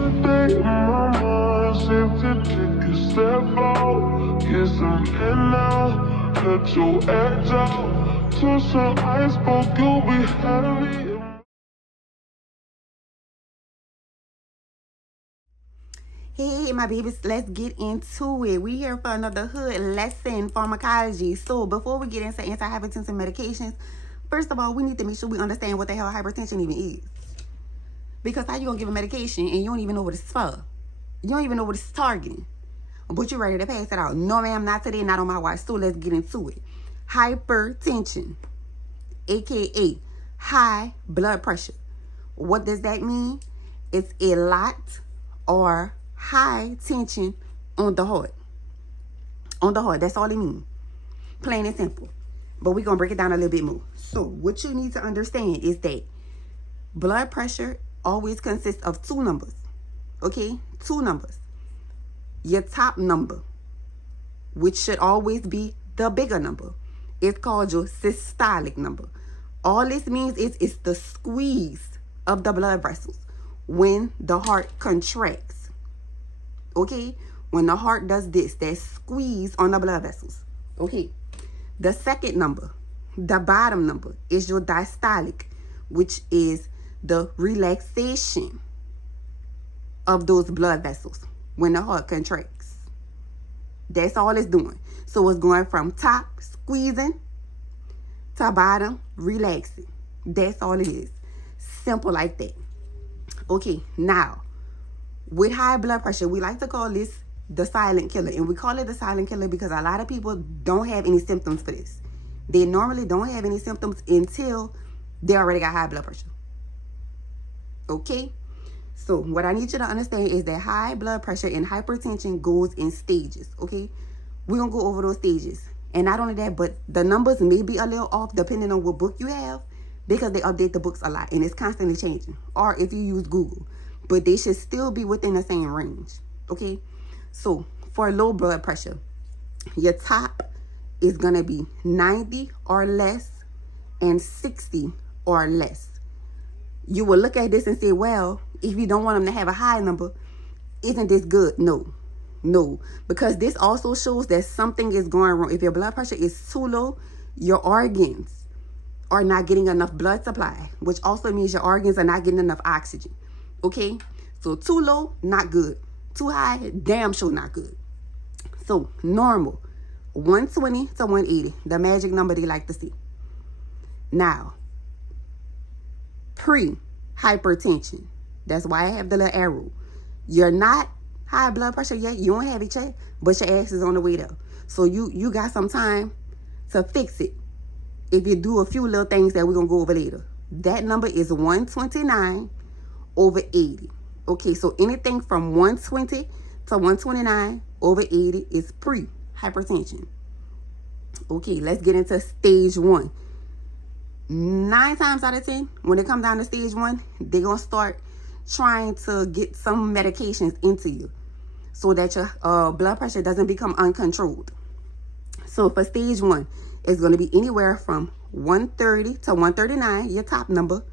Yesterday in my mind seemed to take a step out. Guess I'm in now, let your edge out. To some iceberg, you'll be heavy. Hey my babies, let's get into it. We here for another hood lesson, pharmacology. So before we get into antihypertensive medications, first of all, we need to make sure we understand what the hell hypertension even is. Because how you gonna give a medication and you don't even know what it's for? You don't even know what it's targeting. But you're ready to pass it out. No ma'am, not today, not on my watch. So let's get into it. Hypertension, aka high blood pressure. What does that mean? It's a lot or high tension on the heart. On the heart, that's all it means. Plain and simple. But we're going to break it down a little bit more. So what you need to understand is that blood pressure always consists of two numbers. Okay? Two numbers. Your top number, which should always be the bigger number, is called your systolic number. All this means is it's the squeeze of the blood vessels when the heart contracts. Okay, when the heart does this, that squeeze on the blood vessels. Okay, the second number, the bottom number, is your diastolic, which is the relaxation of those blood vessels when the heart contracts. That's all it's doing. So it's going from top, squeezing, to bottom, relaxing. That's all it is. Simple like that. Okay, now, with high blood pressure, we like to call this the silent killer. And we call it the silent killer because a lot of people don't have any symptoms for this. They normally don't have any symptoms until they already got high blood pressure. Okay? So what I need you to understand is that high blood pressure and hypertension goes in stages. Okay? We're going to go over those stages. And not only that, but the numbers may be a little off depending on what book you have, because they update the books a lot and it's constantly changing. Or if you use Google. But they should still be within the same range. Okay? So for low blood pressure, your top is going to be 90 or less and 60 or less. You will look at this and say, well, if you don't want them to have a high number, isn't this good? No. No. Because this also shows that something is going wrong. If your blood pressure is too low, your organs are not getting enough blood supply, which also means your organs are not getting enough oxygen. Okay? So too low, not good. Too high, damn sure not good. So normal, 120 to 180, the magic number they like to see. Now, pre-hypertension, that's why I have the little arrow. You're not high blood pressure yet, you don't have it yet, but your ass is on the way there. So you got some time to fix it if you do a few little things that we're going to go over later. That number is 129 over 80. Okay, so anything from 120 to 129 over 80 is pre-hypertension. Okay, let's get into stage 1. 9 times out of 10, when it comes down to stage 1, they're going to start trying to get some medications into you so that your blood pressure doesn't become uncontrolled. So for stage 1, it's going to be anywhere from 130 to 139, your top number,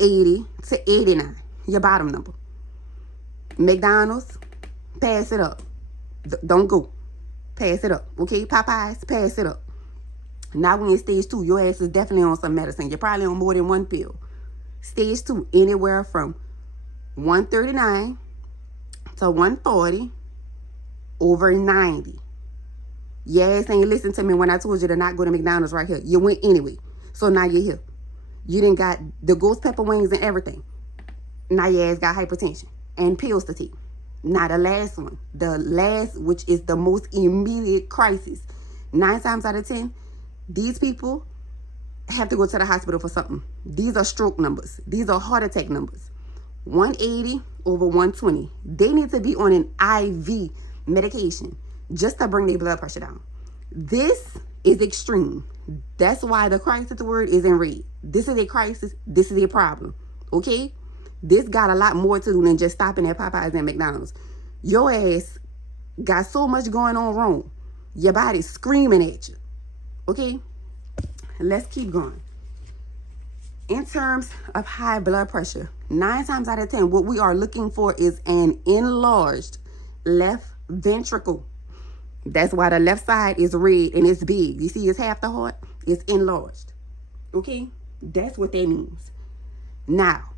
80 to 89, your bottom number. McDonald's, pass it up. Don't go. Pass it up. Okay? Popeyes, pass it up. Now we're in stage 2. Your ass is definitely on some medicine. You're probably on more than one pill. Stage 2, anywhere from 139 to 140 over 90. Your ass ain't listen to me when I told you to not go to McDonald's right here. You went anyway. So now you're here. You done got the ghost pepper wings and everything. Now your ass got hypertension and pills to take. Now the last one. The last, which is the most immediate crisis. 9 times out of 10, these people have to go to the hospital for something. These are stroke numbers. These are heart attack numbers. 180 over 120. They need to be on an IV medication just to bring their blood pressure down. This is extreme. That's why the crisis word is in red. This is a crisis. This is a problem. Okay? This got a lot more to do than just stopping at Popeyes and McDonald's. Your ass got so much going on wrong. Your body's screaming at you. Okay? Let's keep going. In terms of high blood pressure, 9 times out of 10, what we are looking for is an enlarged left ventricle. That's why the left side is red and it's big. You see, it's half the heart. It's enlarged. Okay? That's what that means. Now,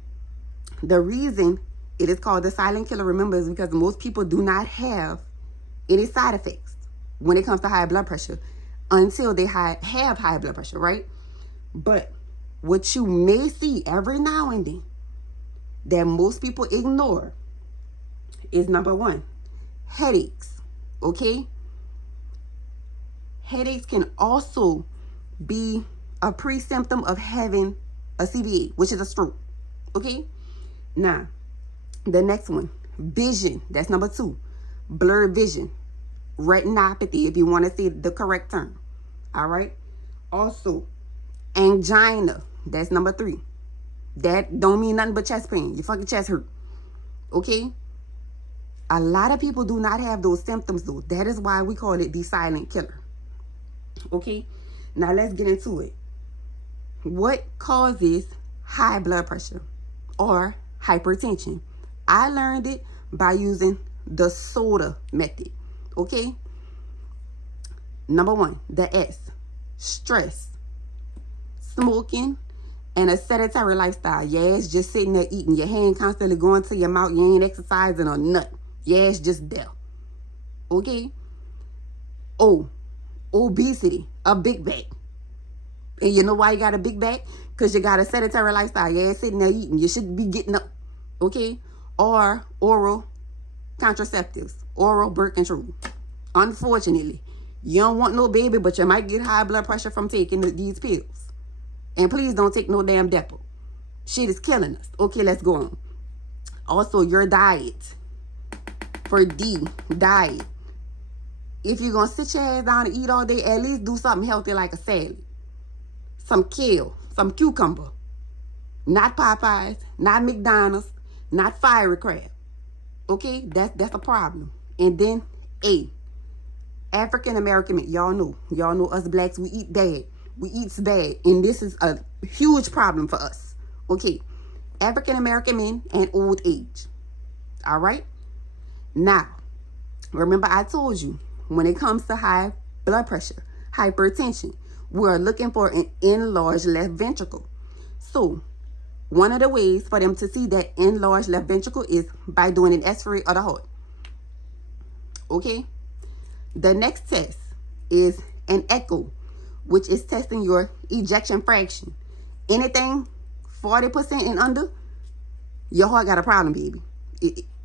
the reason it is called the silent killer, remember, is because most people do not have any side effects when it comes to high blood pressure until they have high blood pressure, right? But what you may see every now and then that most people ignore is, number one, headaches. Okay? Headaches can also be a pre-symptom of having a CVA, which is a stroke. Okay? Now, the next one, vision. That's number 2. Blurred vision. Retinopathy, if you want to say the correct term. All right? Also, angina. That's number 3. That don't mean nothing but chest pain. Your fucking chest hurt. Okay? A lot of people do not have those symptoms, though. That is why we call it the silent killer. Okay? Now, let's get into it. What causes high blood pressure or hypertension? I learned it by using the soda method. Okay? Number 1, the S. Stress. Smoking and a sedentary lifestyle. Your ass just sitting there eating. Your hand constantly going to your mouth. You ain't exercising or nothing. Your ass just there. Okay? O. Obesity. A big back. And you know why you got a big back? Because you got a sedentary lifestyle. Your ass sitting there eating. You should be getting up. Okay? Or oral contraceptives. Oral birth control. Unfortunately, you don't want no baby, but you might get high blood pressure from taking these pills. And please don't take no damn Depo. Shit is killing us. Okay, let's go on. Also, your diet. For D, diet. If you're going to sit your ass down and eat all day, at least do something healthy like a salad. Some kale, some cucumber. Not Popeyes, not McDonald's, not fiery crab. Okay, that's a problem. And then A, African American men. Y'all know us blacks, we eat bad. We eat bad, and this is a huge problem for us. Okay, African American men and old age. All right? Now, remember I told you, when it comes to high blood pressure, hypertension, we're looking for an enlarged left ventricle. So, one of the ways for them to see that enlarged left ventricle is by doing an X-ray of the heart. Okay? The next test is an echo, which is testing your ejection fraction. Anything 40% and under, your heart got a problem, baby.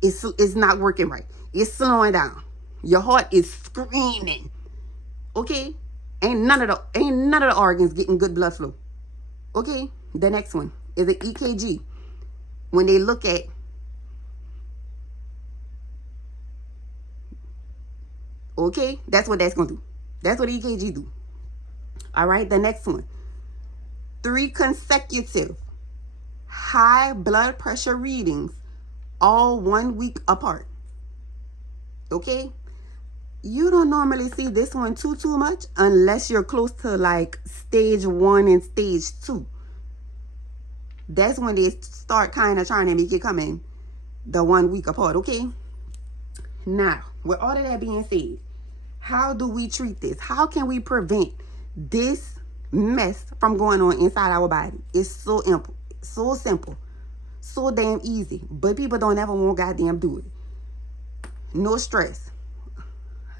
It's not working right. It's slowing down. Your heart is screaming. Okay? Ain't none of the organs getting good blood flow. Okay? The next one is an EKG. When they look at okay, that's what that's gonna do. That's what EKG do. All right, the next one. 3 consecutive high blood pressure readings, all 1 week apart. Okay? You don't normally see this one too much unless you're close to like stage 1 and stage 2. That's when they start kind of trying to make it come in the 1 week apart, okay? Now, with all of that being said, how do we treat this? How can we prevent this mess from going on inside our body? It's so simple, so damn easy, but people don't ever want to goddamn do it. No stress.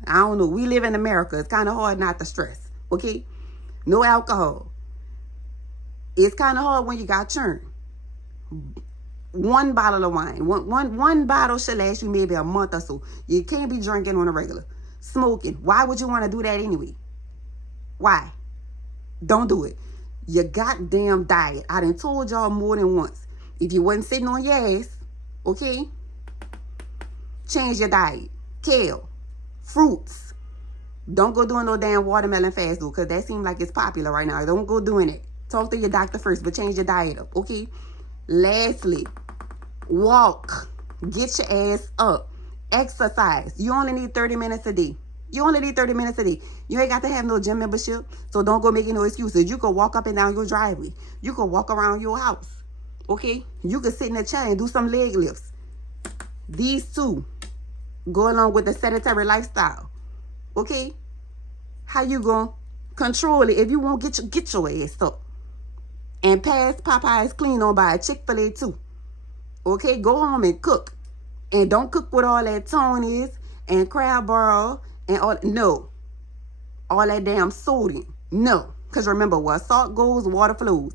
I don't know. We live in America. It's kind of hard not to stress, okay? No alcohol. It's kind of hard when you got churn. 1 bottle of wine. One bottle should last you maybe a month or so. You can't be drinking on a regular. Smoking. Why would you want to do that anyway? Why? Don't do it. Your goddamn diet. I done told y'all more than once. If you wasn't sitting on your ass, okay? Change your diet. Kale. Fruits. Don't go doing no damn watermelon fast though, because that seems like it's popular right now. Don't go doing it. Talk to your doctor first, but change your diet up, okay? Lastly, walk. Get your ass up. Exercise. You only need 30 minutes a day. You only need 30 minutes a day. You ain't got to have no gym membership, so don't go making no excuses. You can walk up and down your driveway. You can walk around your house, Okay? You can sit in a chair and do some leg lifts. These two go along with the sedentary lifestyle. Okay? How you gonna control it if you won't get your ass up? And pass Popeye's clean on by a Chick-fil-A too. Okay? Go home and cook. And don't cook with all that Tony's and crab barrel and all. No. All that damn sodium. No. Because remember, where salt goes, water flows.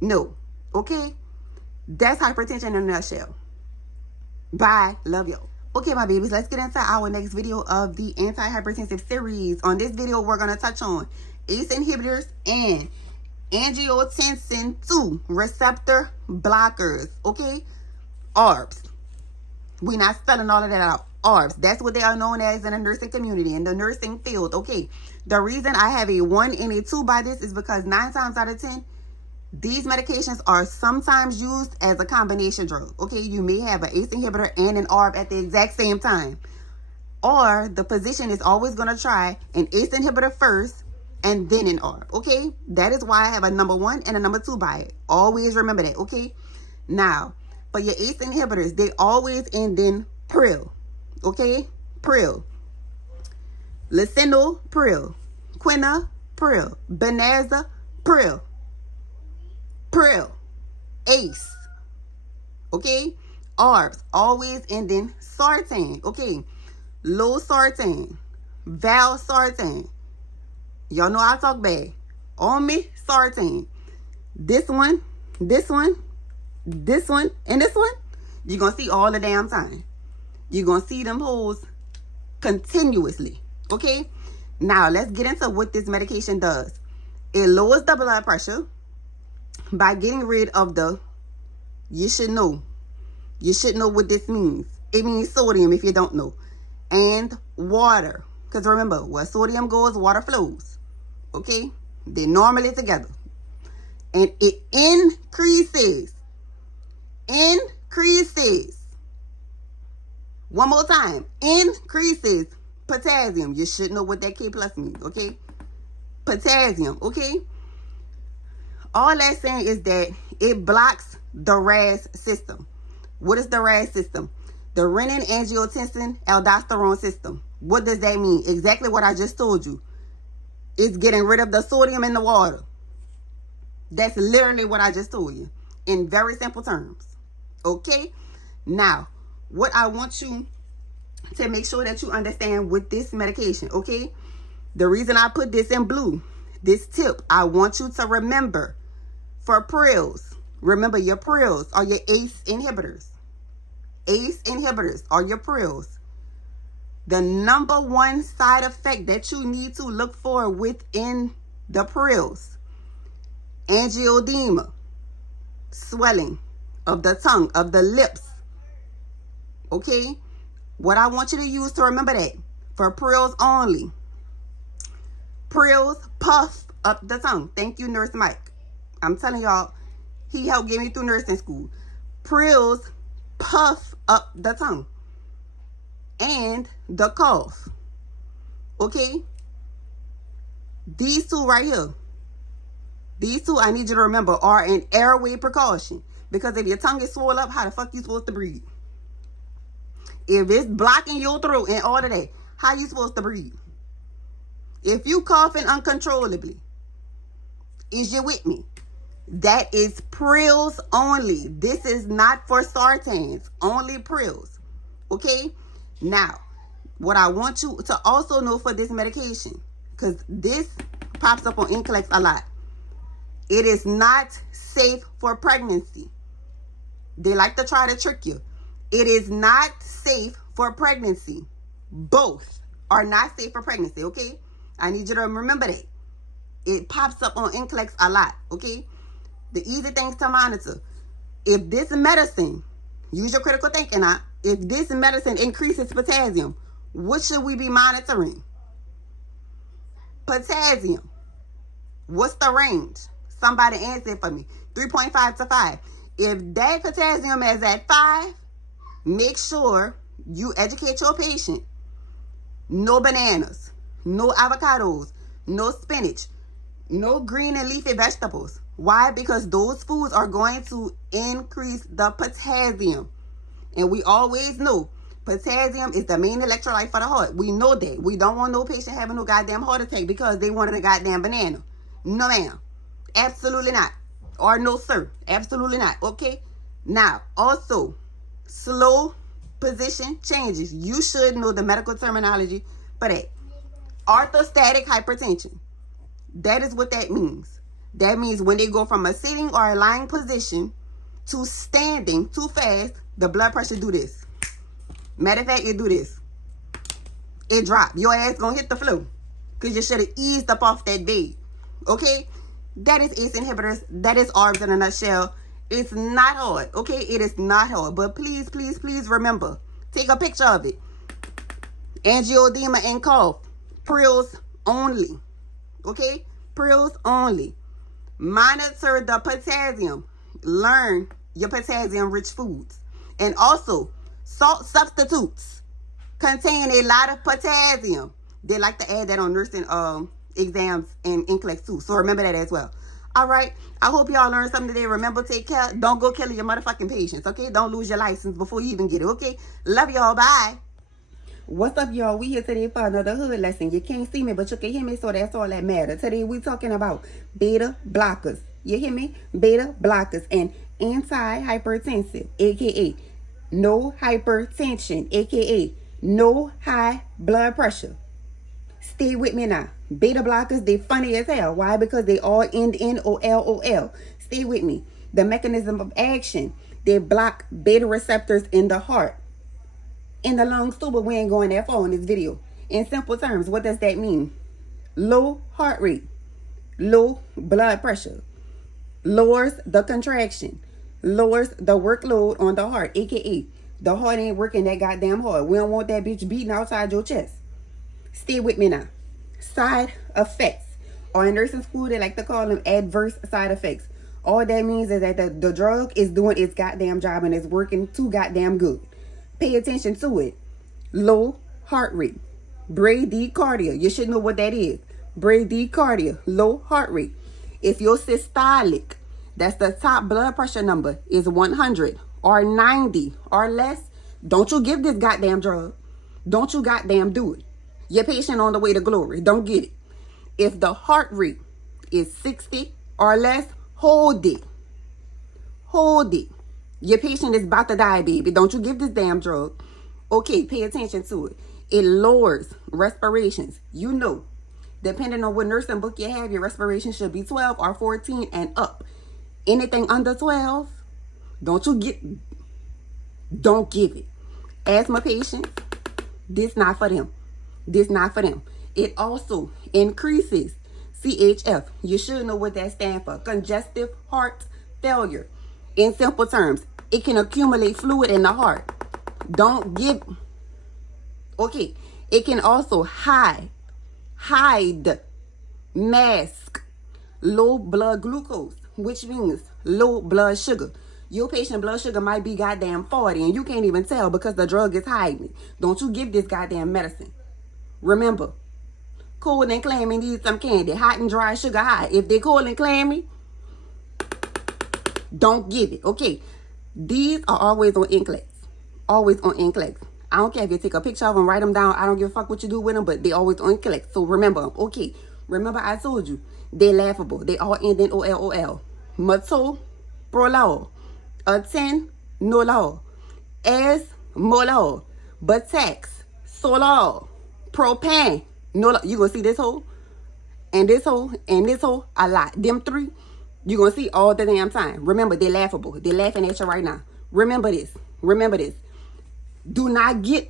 No. Okay? That's hypertension in a nutshell. Bye. Love you. Okay, my babies, let's get into our next video of the antihypertensive series. On this video, we're going to touch on ACE inhibitors and angiotensin 2 receptor blockers. Okay? ARBs. We're not spelling all of that out. ARBs. That's what they are known as in the nursing community, in the nursing field. Okay. The reason I have a 1 and a 2 by this is because 9 times out of 10, these medications are sometimes used as a combination drug. Okay. You may have an ACE inhibitor and an ARB at the exact same time. Or the physician is always going to try an ACE inhibitor first and then an ARB. Okay. That is why I have a number 1 and a number 2 by it. Always remember that. Okay. Now, for your ACE inhibitors, they always end in pril. Okay? Pril. Lisinopril. Pril. Quina. Pril. Benaza. Pril. Pril. ACE. Okay? ARBs. Always end in sartan. Okay? Losartan. Valsartan. Y'all know I talk bad. Sartan. This one, and this one, you're going to see all the damn time. You're going to see them holes continuously. Okay? Now, let's get into what this medication does. It lowers the blood pressure by getting rid of the, you should know what this means. It means sodium if you don't know. And water. Because remember, where sodium goes, water flows. Okay? They're normally together. And it increases. One more time. Increases potassium. You should know what that K plus means, okay? Potassium, okay? All that's saying is that it blocks the RAS system. What is the RAS system? The renin-angiotensin-aldosterone system. What does that mean? Exactly what I just told you. It's getting rid of the sodium in the water. That's literally what I just told you. In very simple terms. Okay? Now, what I want you to make sure that you understand with this medication, okay? The reason I put this in blue, this tip, I want you to remember for prils. Remember, your prils are your ACE inhibitors. ACE inhibitors are your prils. The number 1 side effect that you need to look for within the prils: angioedema, swelling of the tongue, of the lips. Okay? What I want you to use to remember that, for prils only. Prils puff up the tongue. Thank you, Nurse Mike. I'm telling y'all, he helped get me through nursing school. Prils puff up the tongue. And the cough. Okay? These two right here. These two, I need you to remember, are an airway precaution. Because if your tongue is swollen up, how the fuck you supposed to breathe? If it's blocking your throat and all of that, how you supposed to breathe? If you coughing uncontrollably, is you with me? That is prils only. This is not for sartans. Only prils. Okay? Now, what I want you to also know for this medication, because this pops up on NCLEX a lot. It is not safe for pregnancy. They like to try to trick you. It is not safe for pregnancy. Both are not safe for pregnancy, okay? I need you to remember that. It pops up on NCLEX a lot, okay? The easy things to monitor. If this medicine, use your critical thinking now, if this medicine increases potassium, what should we be monitoring? Potassium. What's the range? Somebody answer for me. 3.5 to 5. If that potassium is at 5, make sure you educate your patient. No bananas, no avocados, no spinach, no green and leafy vegetables. Why? Because those foods are going to increase the potassium. And we always know potassium is the main electrolyte for the heart. We know that. We don't want no patient having no goddamn heart attack because they wanted a goddamn banana. No, ma'am. Absolutely not. Or no, sir. Absolutely not. Okay? Now, also, slow position changes. You should know the medical terminology for that. Orthostatic hypertension. That is what that means. That means when they go from a sitting or a lying position to standing too fast, the blood pressure do this. Matter of fact, it do this. It drop. Your ass gonna hit the floor because you should have eased up off that bed. Okay? That is ACE inhibitors. That is ARBs in a nutshell. It's not hard. Okay? It is not hard. But please, please, please remember. Take a picture of it. Angioedema and cough. Pills only. Okay? Pills only. Monitor the potassium. Learn your potassium-rich foods. And also, salt substitutes contain a lot of potassium. They like to add that on nursing exams and NCLEX too. So remember that as well. All right. I hope y'all learned something today. Remember, take care. Don't go killing your motherfucking patients. Okay? Don't lose your license before you even get it. Okay? Love y'all. Bye. What's up, y'all? We here today for another hood lesson. You can't see me, but you can hear me, so that's all that matters. Today we talking about beta blockers. You hear me? Beta blockers and antihypertensive, aka no hypertension, aka no high blood pressure. Stay with me now. Beta blockers, they funny as hell. Why? Because they all end in OLOL. Stay with me. The mechanism of action, they block beta receptors in the heart. In the lungs too, but we ain't going that far in this video. In simple terms, what does that mean? Low heart rate, low blood pressure, lowers the contraction, lowers the workload on the heart, aka the heart ain't working that goddamn hard. We don't want that bitch beating outside your chest. Stay with me now. Side effects, or in nursing school they like to call them adverse side effects. All that means is that the drug is doing its goddamn job and it's working too goddamn good. Pay attention to it. Low heart rate, bradycardia. You should know what that is. Bradycardia, low heart rate. If your systolic, that's the top blood pressure number, is 100 or 90 or less, don't you give this goddamn drug. Don't you goddamn do it. Your patient on the way to glory. Don't get it. If the heart rate is 60 or less, hold it. Hold it. Your patient is about to die, baby. Don't you give this damn drug. Okay, pay attention to it. It lowers respirations. You know, depending on what nursing book you have, your respiration should be 12 or 14 and up. Anything under 12, don't give it. Asthma patients, this not for them. This not for them. It also increases CHF. You should know what that stands for. Congestive heart failure. In simple terms, it can accumulate fluid in the heart. Don't give. Okay. It can also hide, mask low blood glucose, which means low blood sugar. Your patient blood sugar might be goddamn 40 and you can't even tell because the drug is hiding it. Don't you give this goddamn medicine. Remember, cold and clammy need some candy. Hot and dry, sugar high. If they're cold and clammy, don't give it. Okay. These are always on NCLEX. Always on NCLEX. I don't care if you take a picture of them, write them down. I don't give a fuck what you do with them, but they always on NCLEX. So remember them. Okay. Remember I told you, they're laughable. They all end in OLOL. Metoprolol. Atenolol. Esmolol. Butex. Solol. Propan. No, you gonna see this hole and this hole and this hole a lot. Them three, you gonna see all the damn time. Remember, they're laughable. They're laughing at you right now. Remember this. Remember this. Do not give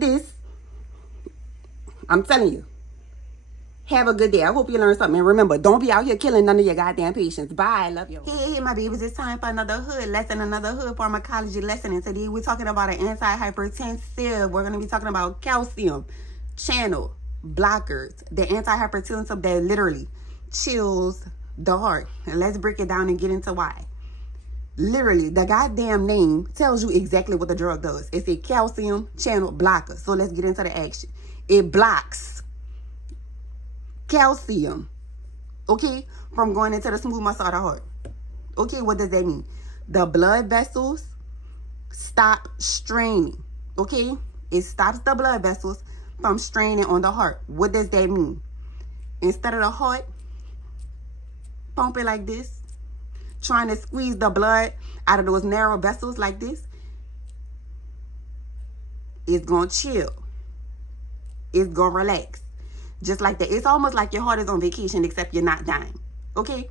this. I'm telling you. Have a good day. I hope you learned something. And remember, don't be out here killing none of your goddamn patients. Bye. I love you. Hey, my babies. It's time for another hood lesson, another hood pharmacology lesson. And today we're talking about an antihypertensive. We're going to be talking about calcium channel blockers. The antihypertensive that literally chills the heart. And let's break it down and get into why. Literally, the goddamn name tells you exactly what the drug does. It's a calcium channel blocker. So let's get into the action. It blocks calcium, okay, from going into the smooth muscle of the heart. Okay, what does that mean? The blood vessels stop straining. Okay, it stops the blood vessels from straining on the heart. What does that mean? Instead of the heart pumping like this, trying to squeeze the blood out of those narrow vessels like this, it's gonna chill. It's gonna relax. Just like that. It's almost like your heart is on vacation, except you're not dying. Okay?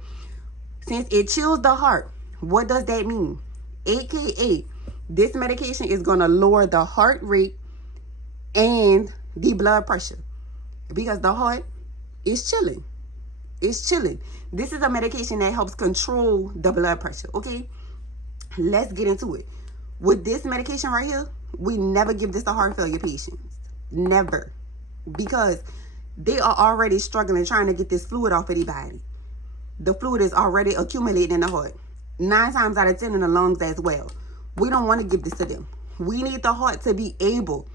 Since it chills the heart, what does that mean? AKA, this medication is gonna lower the heart rate and the blood pressure, because the heart is chilling. It's chilling. This is a medication that helps control the blood pressure. Okay? Let's get into it. With this medication right here, we never give this to heart failure patients. Never. Because they are already struggling trying to get this fluid off of their body. The fluid is already accumulating in the heart. 9 times out of 10 in the lungs as well. We don't want to give this to them. We need the heart to be able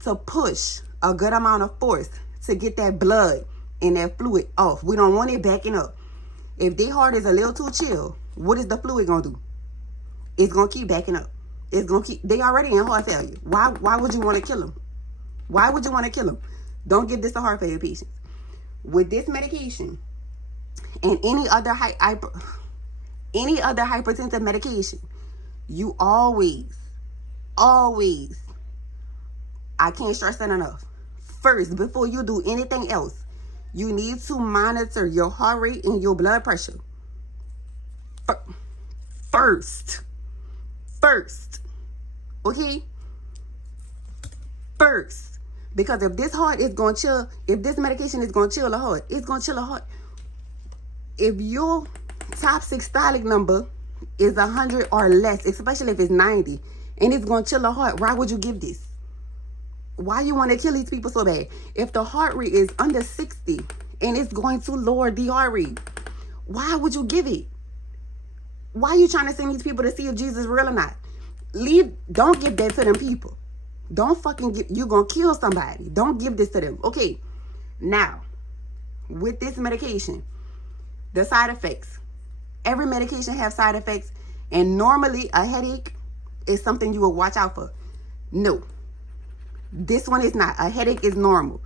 to push a good amount of force to get that blood and that fluid off. We don't want it backing up. If their heart is a little too chill, what is the fluid going to do? It's going to keep backing up. It's going to keep, they already in heart failure. Why would you want to kill them? Why would you want to kill them? Don't give this to heart failure patients. With this medication and any other hypertensive medication, you always, I can't stress that enough. First, before you do anything else, you need to monitor your heart rate and your blood pressure. First. Okay? First. Because if this heart is going to chill, if this medication is going to chill the heart, it's going to chill the heart. If your top systolic number is 100 or less, especially if it's 90, and it's going to chill the heart, why would you give this? Why you want to kill these people so bad? If the heart rate is under 60 and it's going to lower the heart rate, why would you give it? Why are you trying to send these people to see if Jesus is real or not? Don't give that to them people. Don't fucking give, you're going to kill somebody. Don't give this to them. Okay, now, with this medication, the side effects. Every medication has side effects, and normally a headache is something you will watch out for. No, this one is not. A headache is normal.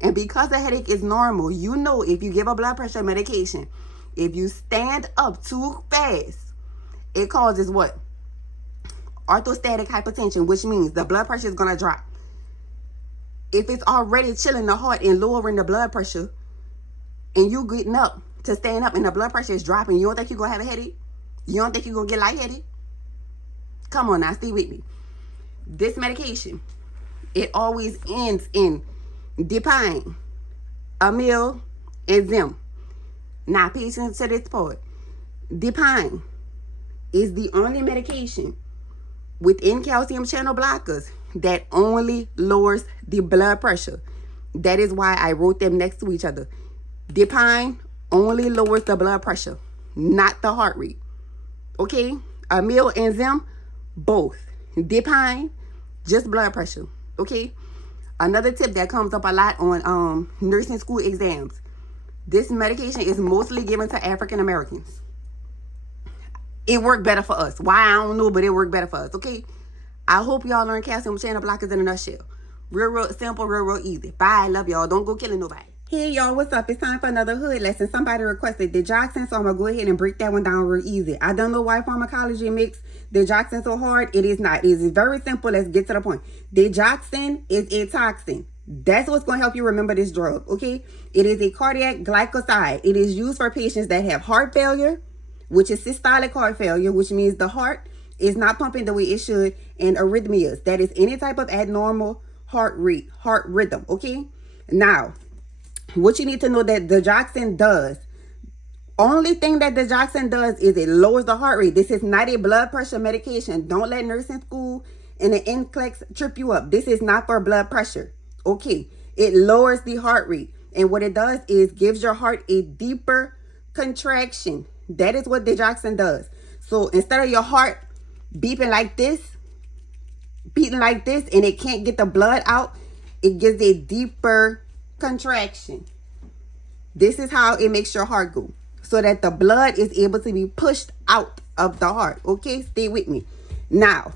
And because a headache is normal, you know if you give a blood pressure medication, if you stand up too fast, it causes what? Orthostatic hypertension, which means the blood pressure is going to drop. If it's already chilling the heart and lowering the blood pressure, and you getting up to stand up and the blood pressure is dropping, you don't think you're going to have a headache? You don't think you're going to get lightheaded? Come on now, stay with me. This medication, it always ends in Dipine, Amil, and Zim. Now, pay attention to this part. Dipine is the only medication within calcium channel blockers that only lowers the blood pressure. That is why I wrote them next to each other. Dipine only lowers the blood pressure, not the heart rate. Okay? Amil and Zim, both. Dipine, just blood pressure. Okay? Another tip that comes up a lot on nursing school exams. This medication is mostly given to African Americans. It worked better for us. Why, I don't know, but it worked better for us. Okay? I hope y'all learn calcium channel blockers in a nutshell. Real simple, real easy. Bye. Love y'all. Don't go killing nobody. Hey y'all, what's up? It's time for another hood lesson. Somebody requested Digoxin, so I'm going to go ahead and break that one down real easy. I don't know why Pharmacology makes Digoxin so hard. It is not. It is very simple. Let's get to the point. Digoxin is a toxin. That's what's going to help you remember this drug, okay? It is a cardiac glycoside. It is used for patients that have heart failure, which is systolic heart failure, which means the heart is not pumping the way it should, and arrhythmias. That is any type of abnormal heart rate, heart rhythm, okay? Now, what you need to know that Digoxin does, only thing that Digoxin does is it lowers the heart rate. This is not a blood pressure medication. Don't let nursing school and the NCLEX trip you up. This is not for blood pressure, okay? It lowers the heart rate, and what it does is gives your heart a deeper contraction. That is what Digoxin does. So instead of your heart beating like this, and it can't get the blood out, it gives a deeper contraction. This is how it makes your heart go. so that the blood is able to be pushed out of the heart. Okay, stay with me. Now,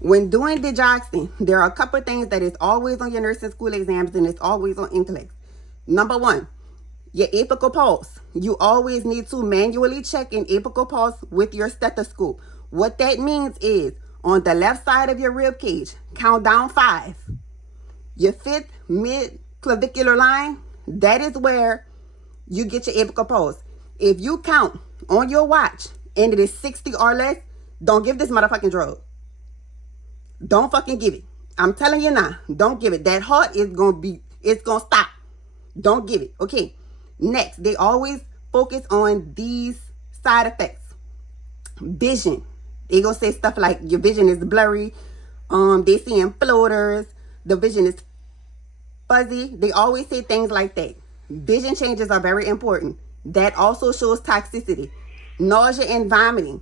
when doing digoxin, there are a couple of things that is always on your nursing school exams and it's always on NCLEX. Number one, your apical pulse. You always need to manually check an apical pulse with your stethoscope. What that means is, on the left side of your rib cage, count down 5. Your 5th mid-clavicular line, that is where you get your apical pulse. If you count on your watch and it is 60 or less, don't give this motherfucking drug. Don't fucking give it. I'm telling you now, don't give it. That heart is it's gonna stop. Don't give it. Okay. Next, they always focus on these side effects. Vision. They gonna say stuff like your vision is blurry. They seeing floaters. The vision is fuzzy. They always say things like that. Vision changes are very important. That also shows toxicity. Nausea and vomiting.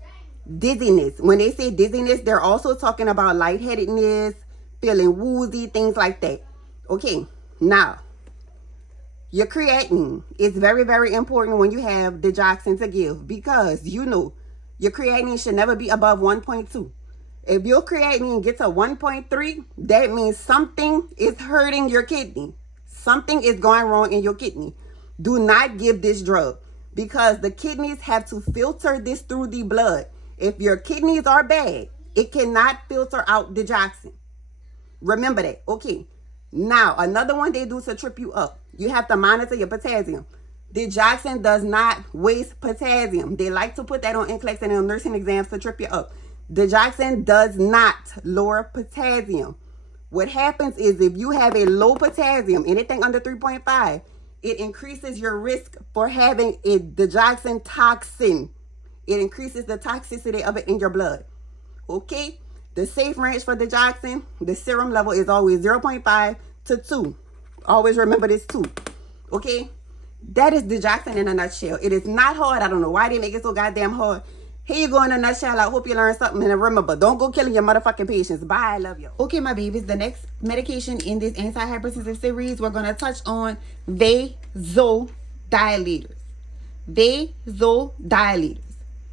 Dizziness. When they say dizziness, they're also talking about lightheadedness, feeling woozy, things like that. Okay, now, your creatinine is very, very important when you have digoxin to give, because you know your creatinine should never be above 1.2. If your creatinine gets to 1.3, that means something is hurting your kidney. Something is going wrong in your kidney. Do not give this drug, because the kidneys have to filter this through the blood. If your kidneys are bad, it cannot filter out digoxin. Remember that. Okay. Now, another one they do to trip you up. You have to monitor your potassium. Digoxin does not waste potassium. They like to put that on NCLEX and on nursing exams to trip you up. Digoxin does not lower potassium. What happens is, if you have a low potassium, anything under 3.5, it increases your risk for having a digoxin toxin. It increases the toxicity of it in your blood. Okay? The safe range for digoxin, the serum level is always 0.5 to 2. Always remember this 2. Okay? That is digoxin in a nutshell. It is not hard. I don't know why they make it so goddamn hard. Here you go in a nutshell. I hope you learned something. And remember, don't go killing your motherfucking patients. Bye. I love you. Okay, my babies. The next medication in this antihypertensive series, we're going to touch on vasodilators. Vasodilators.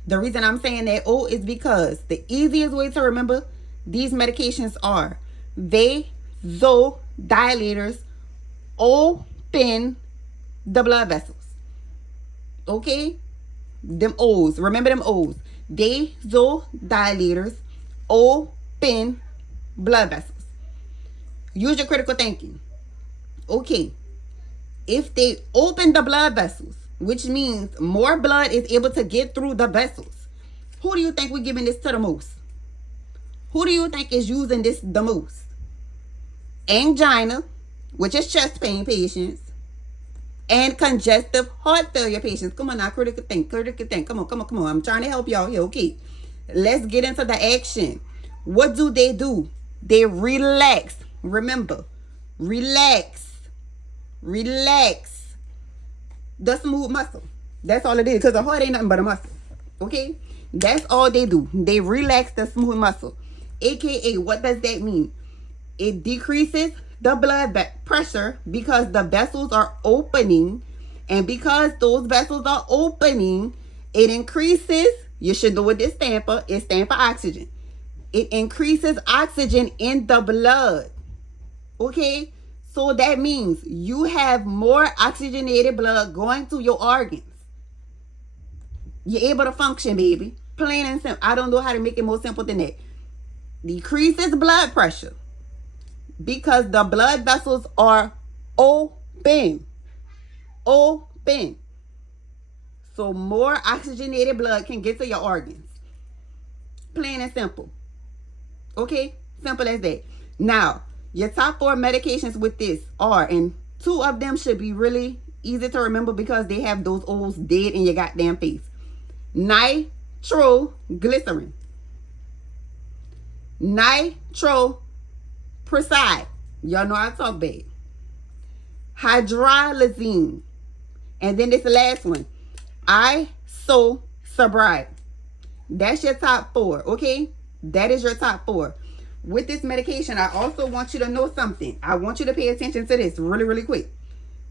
The reason I'm saying that is because the easiest way to remember these medications are vasodilators open the blood vessels. Okay? Them O's. Remember them O's. Vasodilators open blood vessels. Use your critical thinking. Okay. If they open the blood vessels, which means more blood is able to get through the vessels, who do you think we're giving this to the most? Who do you think is using this the most? Angina, which is chest pain patients, and congestive heart failure patients. Come on now, critical think. Come on. I'm trying to help y'all here. Okay, let's get into the action. What do? They relax. Remember, relax the smooth muscle. That's all it is, because the heart ain't nothing but a muscle. Okay, that's all they do. They relax the smooth muscle. AKA, what does that mean? It decreases the blood pressure because the vessels are opening, and because those vessels are opening, it increases, you should know what this stands for. It stands for oxygen. It increases oxygen in the blood. Okay, so that means you have more oxygenated blood going to your organs. You're able to function, baby. Plain and simple. I don't know how to make it more simple than that. Decreases blood pressure because the blood vessels are open. So more oxygenated blood can get to your organs. Plain and simple. Okay? Simple as that. Now, your top 4 medications with this are, and 2 of them should be really easy to remember because they have those O's dead in your goddamn face. Nitroglycerin. Nitroprusside. Y'all know I talk bad. Hydralazine. And then this last one. Isosabride. That's your top 4. Okay? That is your top 4. With this medication, I also want you to know something. I want you to pay attention to this really, really quick.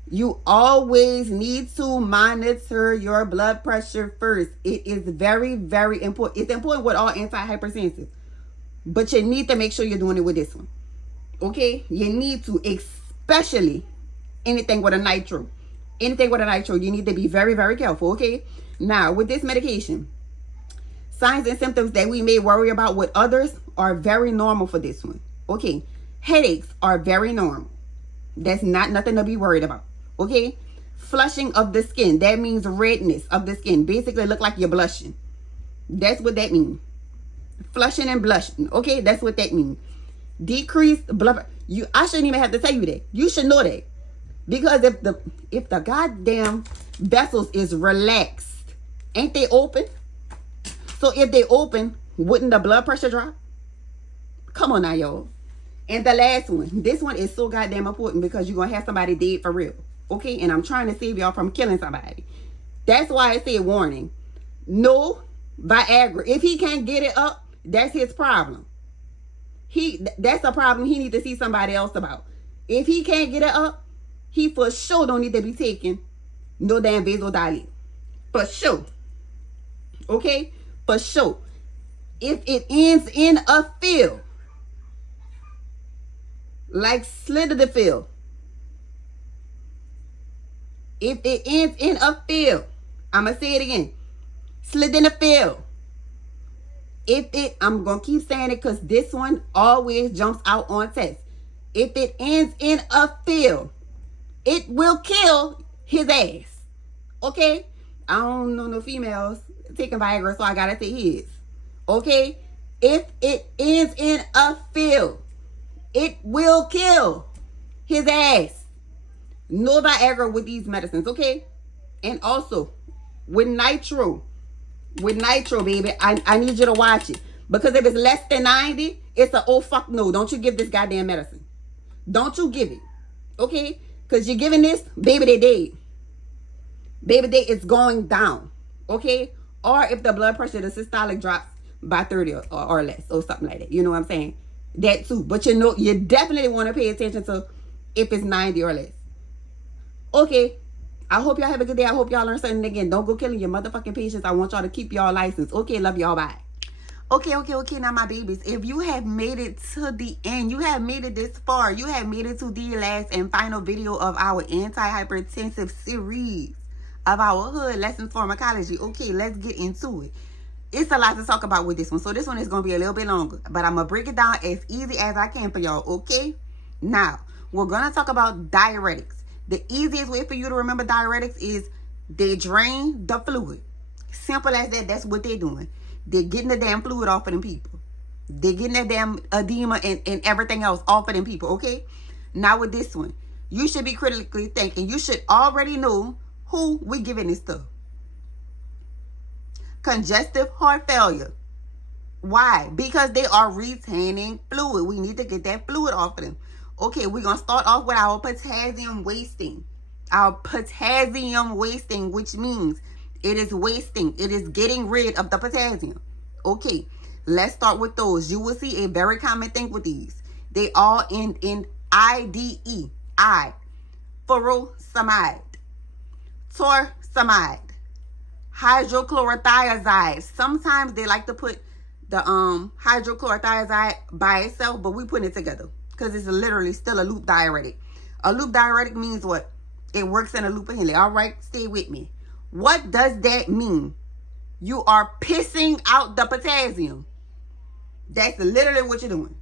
You always need to monitor your blood pressure first. It is very, very important. It's important with all antihypertensives, but you need to make sure you're doing it with this one. Okay? You need to, especially anything with a nitro. Anything with a nitro, you need to be very, very careful. Okay? Now, with this medication, signs and symptoms that we may worry about with others are very normal for this one. Okay? Headaches are very normal. That's not nothing to be worried about. Okay? Flushing of the skin. That means redness of the skin. Basically look like you're blushing. That's what that means. Flushing and blushing. Okay? That's what that means. Decreased blood. I shouldn't even have to tell you that. You should know that. Because if the goddamn vessels is relaxed, ain't they open? So if they open, wouldn't the blood pressure drop? Come on now, y'all. And the last one. This one is so goddamn important because you're going to have somebody dead for real. Okay? And I'm trying to save y'all from killing somebody. That's why I said warning. No Viagra. If he can't get it up, that's his problem. That's a problem he needs to see somebody else about. If he can't get it up, he for sure don't need to be taking no damn vasodilator. For sure. Okay? For sure. If it ends in a fill, like sildenafil, if it ends in a fill, I'm going to say it again. Sildenafil. I'm going to keep saying it because this one always jumps out on test. If it ends in a fill, it will kill his ass. Okay? I don't know no females taking Viagra, so I got to say his. Okay? If it ends in a fill, it will kill his ass. No Viagra with these medicines, okay? And also, with nitro, baby, I need you to watch it. Because if it's less than 90, it's a oh fuck no. Don't you give this goddamn medicine. Don't you give it. Okay? Because you're giving this, baby, they dead. Baby, it's going down. Okay? Or if the blood pressure, the systolic drops by 30 or less or something like that. You know what I'm saying? That too. But you definitely want to pay attention to if it's 90 or less. Okay. I hope y'all have a good day. I hope y'all learn something again. Don't go killing your motherfucking patients. I want y'all to keep y'all license. Okay, love y'all. Bye. Okay. Now, my babies, if you have made it to the end, you have made it this far, you have made it to the last and final video of our antihypertensive series of our hood lessons pharmacology. Okay, let's get into it. It's a lot to talk about with this one. So this one is going to be a little bit longer, but I'm going to break it down as easy as I can for y'all. Okay. Now, we're going to talk about diuretics. The easiest way for you to remember diuretics is they drain the fluid. Simple as that. That's what they're doing. They're getting the damn fluid off of them people. They're getting that damn edema and everything else off of them people. Okay? Now with this one, you should be critically thinking. You should already know who we're giving this to. Congestive heart failure. Why? Because they are retaining fluid. We need to get that fluid off of them. Okay, we're going to start off with our potassium wasting. Our potassium wasting, which means it is wasting. It is getting rid of the potassium. Okay, let's start with those. You will see a very common thing with these. They all end in IDE. Furosemide, torsemide, hydrochlorothiazide. Sometimes they like to put the hydrochlorothiazide by itself, but we put it together because it's literally still a loop diuretic. A loop diuretic means what? It works in a loop of Henle. All right, stay with me. What does that mean? You are pissing out the potassium. That's literally what you're doing.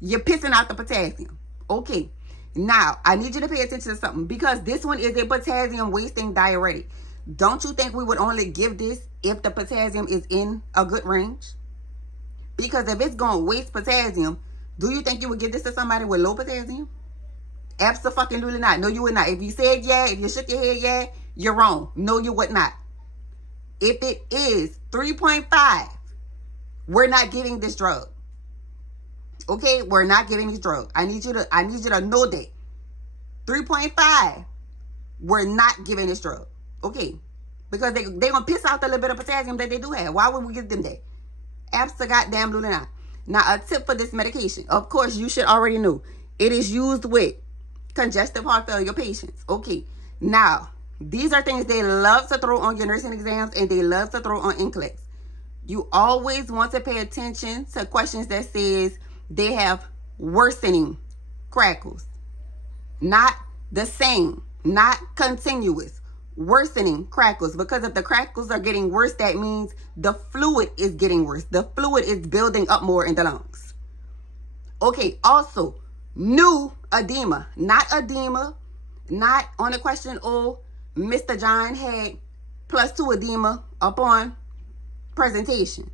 You're pissing out the potassium. Okay. Now, I need you to pay attention to something because this one is a potassium wasting diuretic. Don't you think we would only give this if the potassium is in a good range? Because if it's going to waste potassium, do you think you would give this to somebody with low potassium? Absolutely not. No, you would not. If you said yeah, if you shook your head yeah, you're wrong. No, you would not. If it is 3.5, we're not giving this drug. Okay, we're not giving this drug. I need you to know that. 3.5, we're not giving this drug. Okay, because they're gonna piss out the little bit of potassium that they do have. Why would we give them that? Absolutely not. Now, a tip for this medication. Of course, you should already know. It is used with congestive heart failure patients. Okay, now, these are things they love to throw on your nursing exams and they love to throw on NCLEX. You always want to pay attention to questions that says they have worsening crackles. Not the same, not continuous, worsening crackles. Because if the crackles are getting worse, that means the fluid is getting worse. The fluid is building up more in the lungs. Okay, also, new edema, not on the question, oh, Mr. John had +2 edema upon presentation.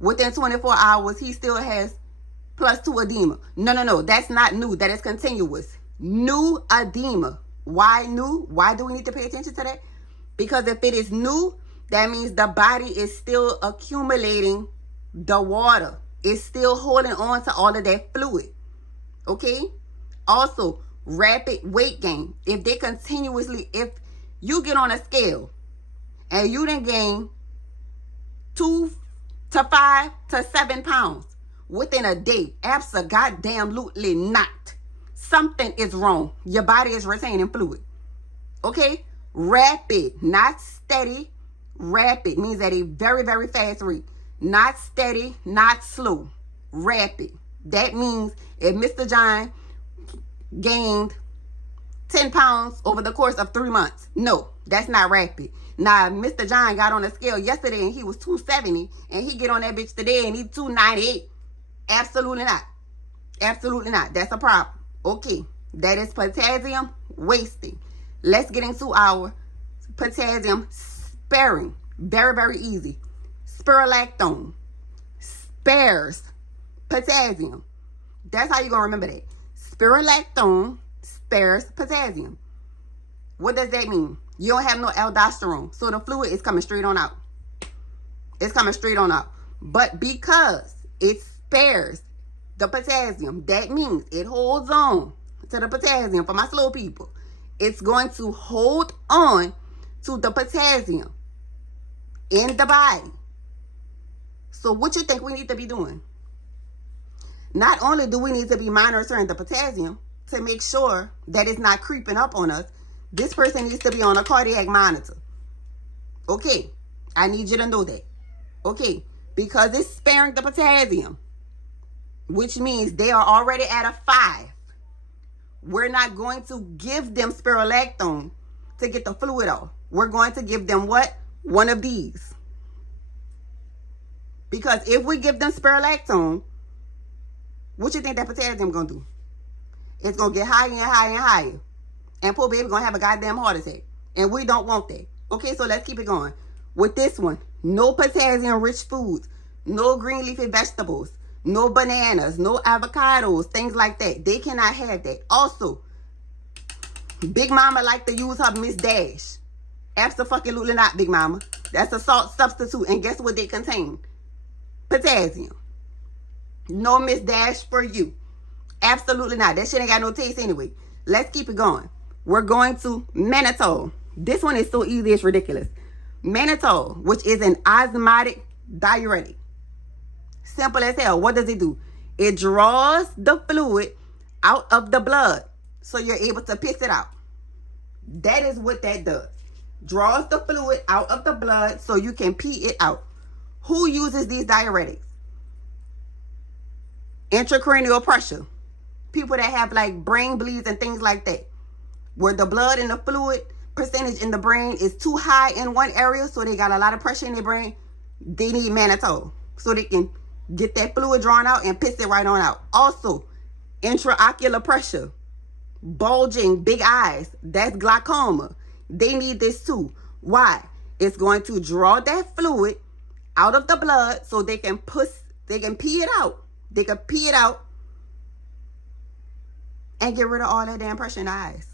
Within 24 hours, he still has +2 edema. No, that's not new. That is continuous. New edema. Why new? Why do we need to pay attention to that? Because if it is new, that means the body is still accumulating the water. It's still holding on to all of that fluid. Okay? Also, rapid weight gain. If you get on a scale and you done gain 2 to 5 to 7 pounds within a day, abso-goddamn-lutely not. Something is wrong. Your body is retaining fluid. Okay? Rapid, not steady. Rapid means at a very, very fast rate. Not steady, not slow. Rapid. That means if Mr. John gained 10 pounds over the course of 3 months. No, that's not rapid. Now, Mr. John got on a scale yesterday and he was 270 and he get on that bitch today and he's 298. Absolutely not. Absolutely not. That's a problem. Okay, that is potassium wasting. Let's get into our potassium sparing. Very, very easy. Spirulactone spares potassium. That's how you're going to remember that. Spirulactone spares potassium. What does that mean? You don't have no aldosterone, so the fluid is coming straight on out. It's coming straight on out. But because it spares the potassium, that means it holds on to the potassium. For my slow people, it's going to hold on to the potassium in the body. So what you think we need to be doing? Not only do we need to be monitoring the potassium to make sure that it's not creeping up on us, this person needs to be on a cardiac monitor. Okay, I need you to know that. Okay, because it's sparing the potassium, which means they are already at a 5. We're not going to give them spirulactone to get the fluid off. We're going to give them what? One of these. Because if we give them spirulactone, what you think that potassium going to do? It's going to get higher and higher and higher. And poor baby going to have a goddamn heart attack. And we don't want that. Okay, so let's keep it going. With this one, no potassium-rich foods, no green leafy vegetables, no bananas, no avocados, things like that. They cannot have that. Also, Big Mama like to use her Miss Dash. Absolutely not, Big Mama. That's a salt substitute. And guess what they contain? Potassium. No Miss Dash for you. Absolutely not. That shit ain't got no taste anyway. Let's keep it going. We're going to mannitol. This one is so easy, it's ridiculous. Mannitol, which is an osmotic diuretic. Simple as hell. What does it do? It draws the fluid out of the blood so you're able to piss it out. That is what that does. Draws the fluid out of the blood so you can pee it out. Who uses these diuretics? Intracranial pressure. People that have like brain bleeds and things like that, where the blood and the fluid percentage in the brain is too high in one area, so they got a lot of pressure in their brain. They need mannitol so they can get that fluid drawn out and piss it right on out. Also, intraocular pressure, bulging, big eyes, that's glaucoma. They need this too. Why? It's going to draw that fluid out of the blood so they can pee it out. They can pee it out and get rid of all that damn pressure in the eyes.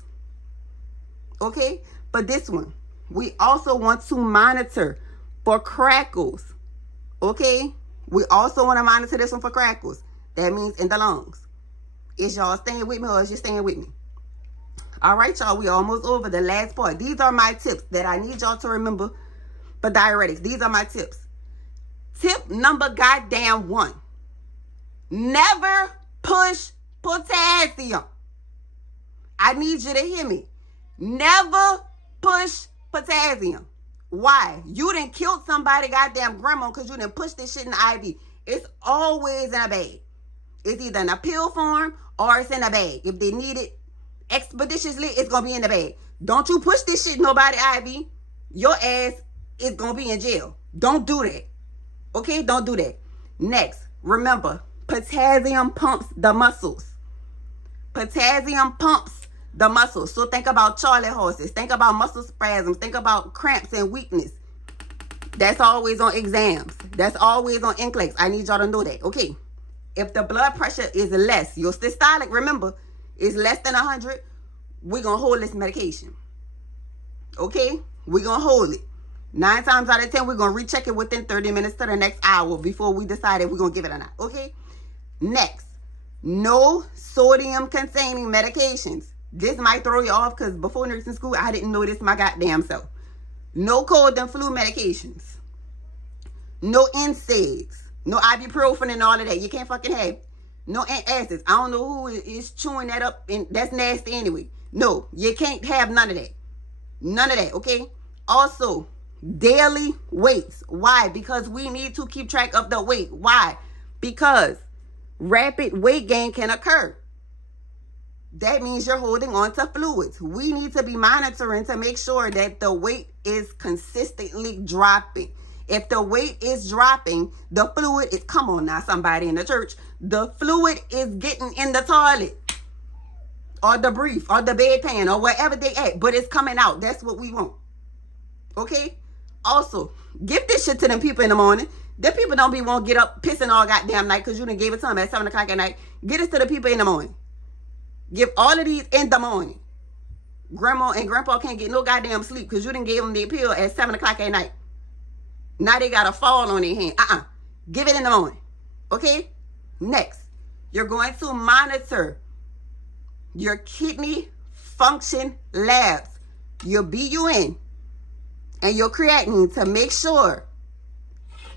Okay? But this one, we also want to monitor for crackles. Okay? We also want to monitor this one for crackles. That means in the lungs. Is y'all staying with me or is you staying with me? All right, y'all. We almost over the last part. These are my tips that I need y'all to remember for diuretics. These are my tips. Tip number goddamn 1. Never push potassium. I need you to hear me. Never push potassium. Why? You done killed somebody, goddamn grandma, because you done pushed this shit in the IV. It's always in a bag. It's either in a pill form or it's in a bag. If they need it expeditiously, it's going to be in the bag. Don't you push this shit in nobody IV. Your ass is going to be in jail. Don't do that. Okay? Don't do that. Next, remember, potassium pumps the muscles. Potassium pumps the muscles. So think about Charlie horses. Think about muscle spasms. Think about cramps and weakness. That's always on exams. That's always on NCLEX. I need y'all to know that. Okay. If the blood pressure is less, your systolic, remember, is less than 100, we're going to hold this medication. Okay? We're going to hold it. 9 times out of 10, we're going to recheck it within 30 minutes to the next hour before we decide if we're going to give it or not. Okay? Next, no sodium-containing medications. This might throw you off because before nursing school, I didn't know this my goddamn self. No cold and flu medications. No NSAIDs. No ibuprofen and all of that. You can't fucking have it. No antacids. I don't know who is chewing that up, and that's nasty anyway. No, you can't have none of that. None of that, okay? Also, daily weights. Why? Because we need to keep track of the weight. Why? Because rapid weight gain can occur. That means you're holding on to fluids. We need to be monitoring to make sure that the weight is consistently dropping. If the weight is dropping, the fluid is, come on now, somebody in the church, the fluid is getting in the toilet or the brief or the bedpan or wherever they at, but it's coming out. That's what we want. Okay? Also, give this shit to them people in the morning. The people don't be won't get up pissing all goddamn night because you done gave it to them at 7 o'clock at night. Get it to the people in the morning. Give all of these in the morning. Grandma and grandpa can't get no goddamn sleep because you done gave them their pill at 7 o'clock at night. Now they got a fall on their hand. Give it in the morning. Okay? Next, you're going to monitor your kidney function labs, your BUN, and your creatinine to make sure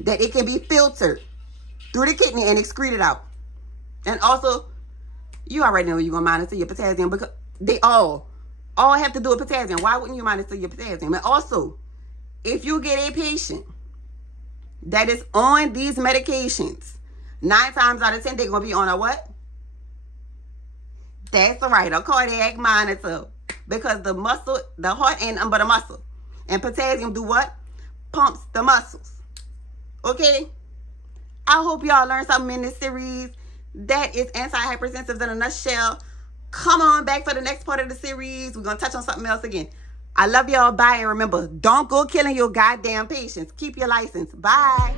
that it can be filtered through the kidney and excreted out. And also, you already know you're going to monitor your potassium because they all have to do with potassium. Why wouldn't you monitor your potassium? And also, if you get a patient that is on these medications, 9 times out of 10, they're going to be on a what? That's right, a cardiac monitor. Because the muscle, the heart ain't nothing but a muscle. And potassium do what? Pumps the muscles. Okay? I hope y'all learned something in this series. That is Antihypertensives in a nutshell. Come on back for the next part of the series. We're going to touch on something else again. I love y'all. Bye. And remember, don't go killing your goddamn patients. Keep your license. Bye.